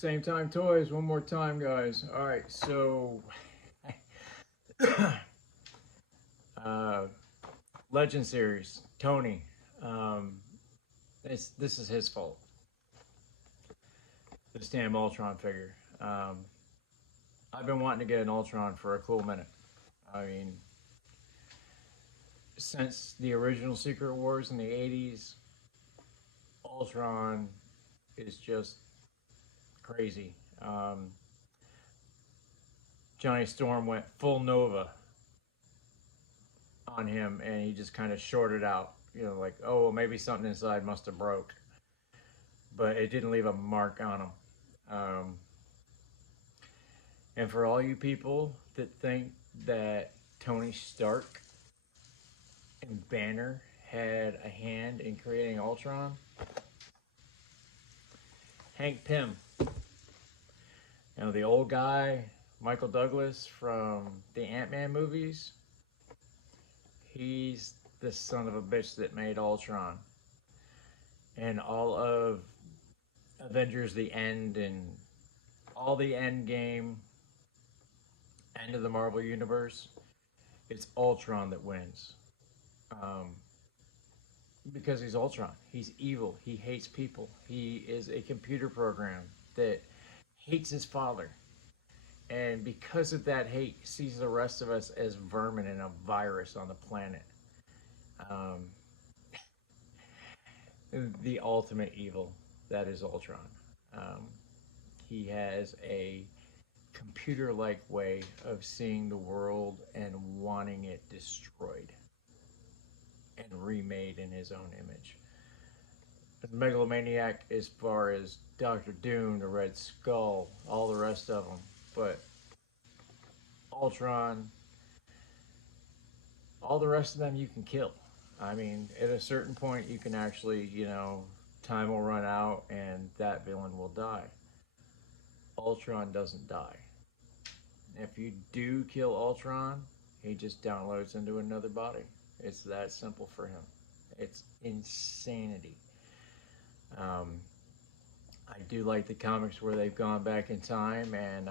Same time toys, one more time, guys. All right, so uh, Legend series, Tony. Um, this is his fault. This damn Ultron figure. I've been wanting to get an Ultron for a cool minute. I mean, since the original Secret Wars in the '80s, Ultron is just crazy. Johnny Storm went full Nova on him, and he just kind of shorted out. You know, like, oh, well, maybe something inside must have broke, but it didn't leave a mark on him. Um, and for all you people that think that Tony Stark and Banner had a hand in creating Ultron, Hank Pym, the old guy, Michael Douglas from the Ant-Man movies, he's the son of a bitch that made Ultron. And all of Avengers The End and all the End Game, end of the Marvel Universe, it's Ultron that wins. Um, because he's Ultron. He's evil. He hates people. He is a computer program that hates his father. And because of that hate, sees the rest of us as vermin and a virus on the planet. Um, the ultimate evil, that is Ultron. Um, he has a computer-like way of seeing the world and wanting it destroyed and remade in his own image. A megalomaniac as far as Doctor Doom, the Red Skull, all the rest of them. But Ultron, all the rest of them you can kill. I mean, at a certain point, you can actually, time will run out and that villain will die. Ultron doesn't die. If you do kill Ultron, he just downloads into another body. It's that simple for him. It's insanity. I do like the comics where they've gone back in time and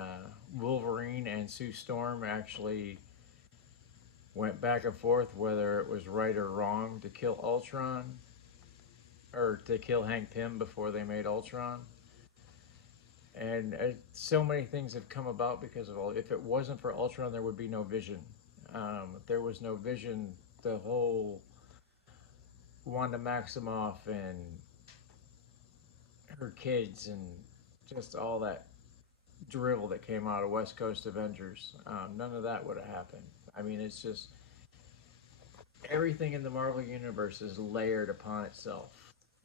Wolverine and Sue Storm actually went back and forth whether it was right or wrong to kill Ultron or to kill Hank Pym before they made Ultron. And so many things have come about because of all. If it wasn't for Ultron, there would be no Vision. If there was no Vision, the whole Wanda Maximoff and her kids and just all that drivel that came out of West Coast Avengers, none of that would have happened. I mean, it's just everything in the Marvel Universe is layered upon itself.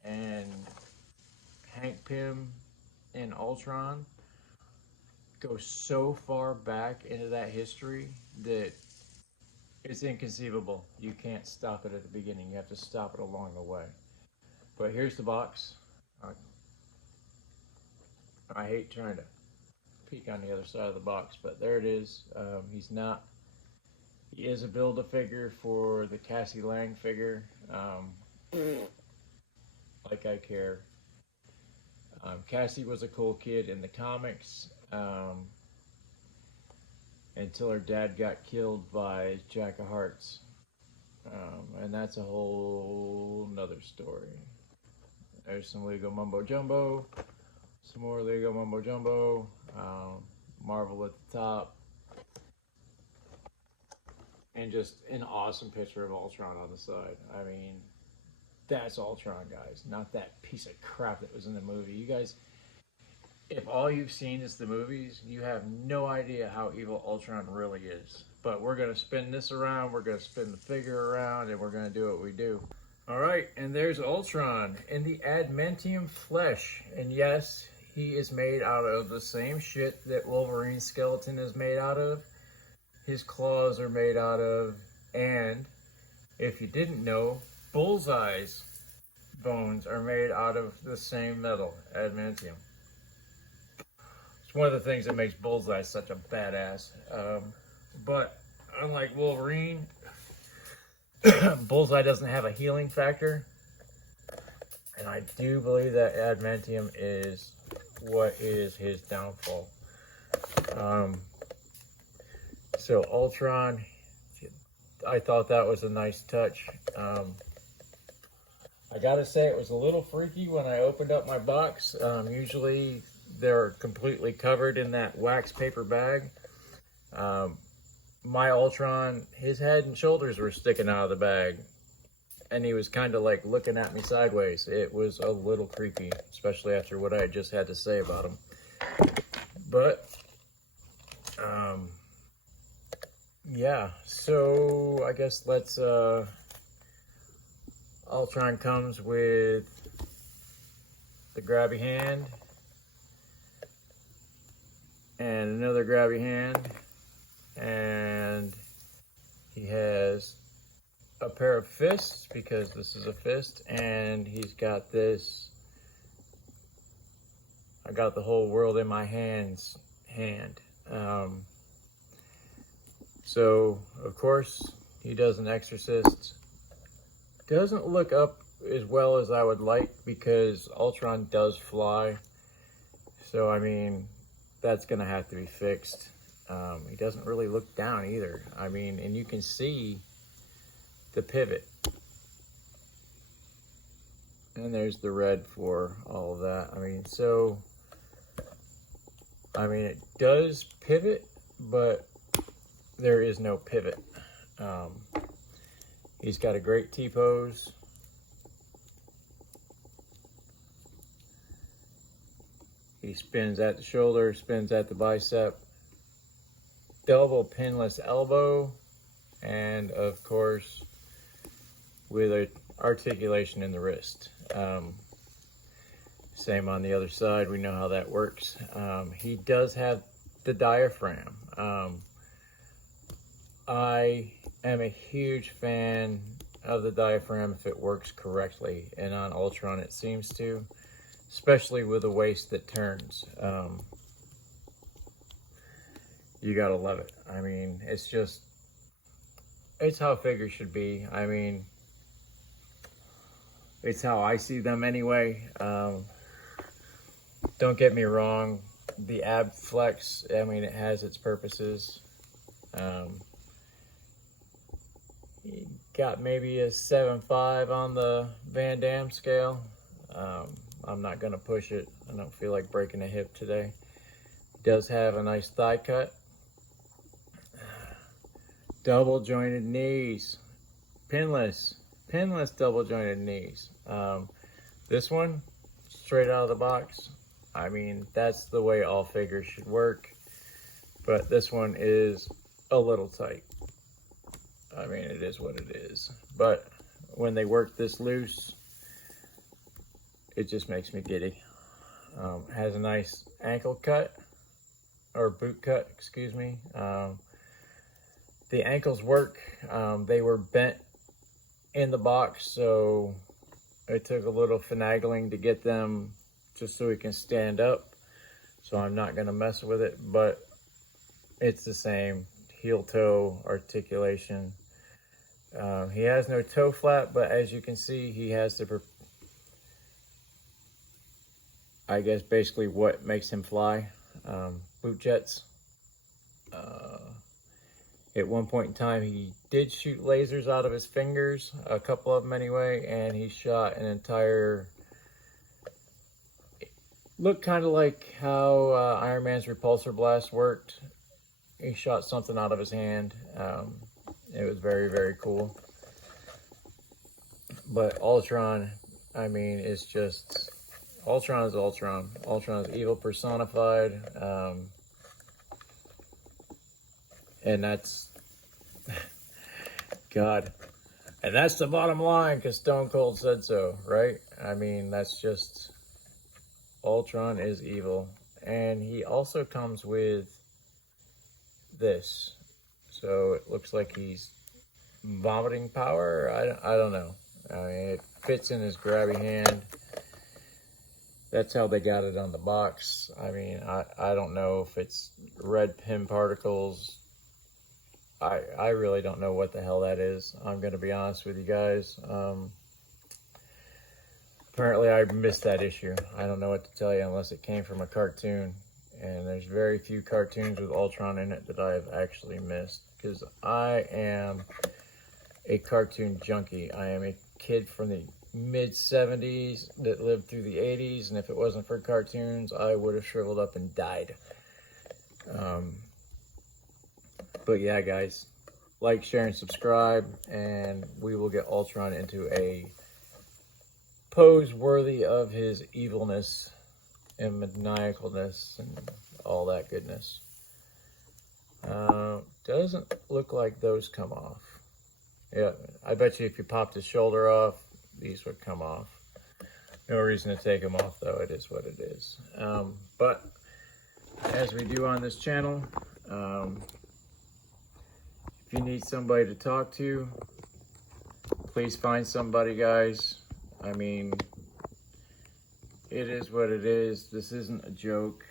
And Hank Pym and Ultron go so far back into that history that it's inconceivable. You can't stop it at the beginning. You have to stop it along the way. But here's the box. I hate trying to peek on the other side of the box, but there it is. He is a Build-A-Figure for the Cassie Lang figure. Like I care. Cassie was a cool kid in the comics until her dad got killed by Jack of Hearts. And that's a whole nother story. There's some Lego Mumbo Jumbo. Some more Lego Mumbo Jumbo. Marvel at the top. And just an awesome picture of Ultron on the side. I mean, that's Ultron, guys. Not that piece of crap that was in the movie. You guys, if all you've seen is the movies, you have no idea how evil Ultron really is. But we're going to spin this around, we're going to spin the figure around, and we're going to do what we do. Alright, and there's Ultron in the adamantium flesh. And yes, he is made out of the same shit that Wolverine's skeleton is made out of. His claws are made out of, and if you didn't know, Bullseye's bones are made out of the same metal, adamantium. It's one of the things that makes Bullseye such a badass. But unlike Wolverine, Bullseye doesn't have a healing factor. And I do believe that adamantium is what is his downfall. So Ultron, I thought that was a nice touch. I gotta say it was a little freaky when I opened up my box. Usually they're completely covered in that wax paper bag. My Ultron, his head and shoulders were sticking out of the bag, and he was kind of like looking at me sideways. It was a little creepy, especially after what I just had to say about him. But yeah, so I guess let's Ultron comes with the grabby hand and another grabby hand, and he has a pair of fists because this is a fist, and he's got this I got the whole world in my hand. So of course he does an exorcist. Doesn't look up as well as I would like because Ultron does fly. So, I mean, that's going to have to be fixed. He doesn't really look down either. I mean, and you can see the pivot. And there's the red for all of that. I mean, so, I mean, it does pivot, but there is no pivot. He's got a great T-pose. He spins at the shoulder, spins at the bicep. Double pinless elbow. And of course, with an articulation in the wrist. Same on the other side. We know how that works. He does have the diaphragm. I am a huge fan of the diaphragm if it works correctly, and on Ultron it seems to, especially with a waist that turns. You gotta love it. I mean, it's how figures should be. I mean, it's how I see them anyway. Don't get me wrong, the ab flex, I mean, it has its purposes. He got maybe a 7.5 on the Van Damme scale. I'm not gonna push it. I don't feel like breaking a hip today. He does have a nice thigh cut. Double jointed knees. Pinless double jointed knees. This one, straight out of the box. I mean, that's the way all figures should work. But this one is a little tight. I mean, it is what it is. But when they work this loose, it just makes me giddy. Has a nice ankle cut, or boot cut, excuse me. The ankles work. They were bent in the box, so it took a little finagling to get them just so he can stand up. So I'm not going to mess with it, but it's the same heel-toe articulation. He has no toe flap, but as you can see, he has the, I guess, basically what makes him fly, boot jets. At one point in time, he did shoot lasers out of his fingers, a couple of them anyway, and he shot an entire, looked kind of like how Iron Man's repulsor blast worked. He shot something out of his hand. It was very, very cool. But Ultron, I mean, it's just, Ultron is Ultron. Ultron is evil personified. And that's, God. And that's the bottom line, because Stone Cold said so, right? I mean, that's just, Ultron is evil. And he also comes with this. So it looks like he's vomiting power. I don't know. I mean, it fits in his grabby hand. That's how they got it on the box. I mean, I don't know if it's red pin particles. I really don't know what the hell that is. I'm going to be honest with you guys. Apparently I missed that issue. I don't know what to tell you unless it came from a cartoon. And there's very few cartoons with Ultron in it that I've actually missed. Because I am a cartoon junkie. I am a kid from the mid-70s that lived through the 80s. And if it wasn't for cartoons, I would have shriveled up and died. But yeah, guys. Like, share, and subscribe. And we will get Ultron into a pose worthy of his evilness and maniacalness and all that goodness. Doesn't look like those come off. Yeah, I bet you if you popped his shoulder off, these would come off. No reason to take them off, though. It is what it is. But as we do on this channel, if you need somebody to talk to, please find somebody, guys. I mean, it is what it is. This isn't a joke.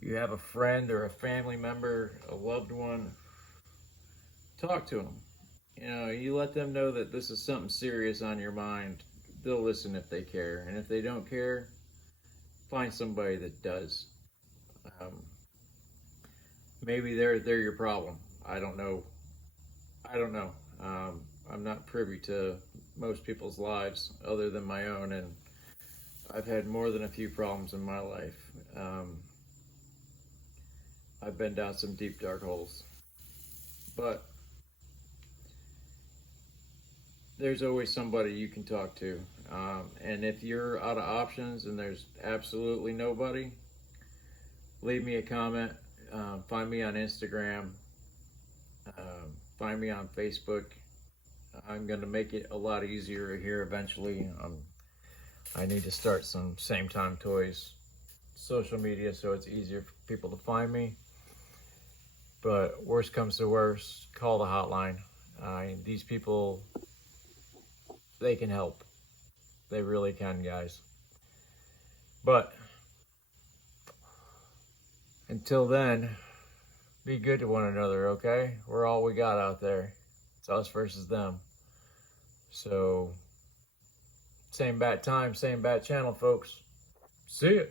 You have a friend or a family member, a loved one, talk to them. You know, you let them know that this is something serious on your mind. They'll listen if they care. And if they don't care, find somebody that does. Maybe they're your problem. I don't know. I'm not privy to most people's lives other than my own, and I've had more than a few problems in my life. I've been down some deep, dark holes. But there's always somebody you can talk to. And if you're out of options and there's absolutely nobody, leave me a comment. Find me on Instagram. Find me on Facebook. I'm going to make it a lot easier here eventually. I need to start some Same Time Toys social media so it's easier for people to find me. But worst comes to worst, call the hotline. These people, they can help. They really can, guys. But until then, be good to one another, okay? We're all we got out there. It's us versus them. So, same bat time, same bat channel, folks. See ya.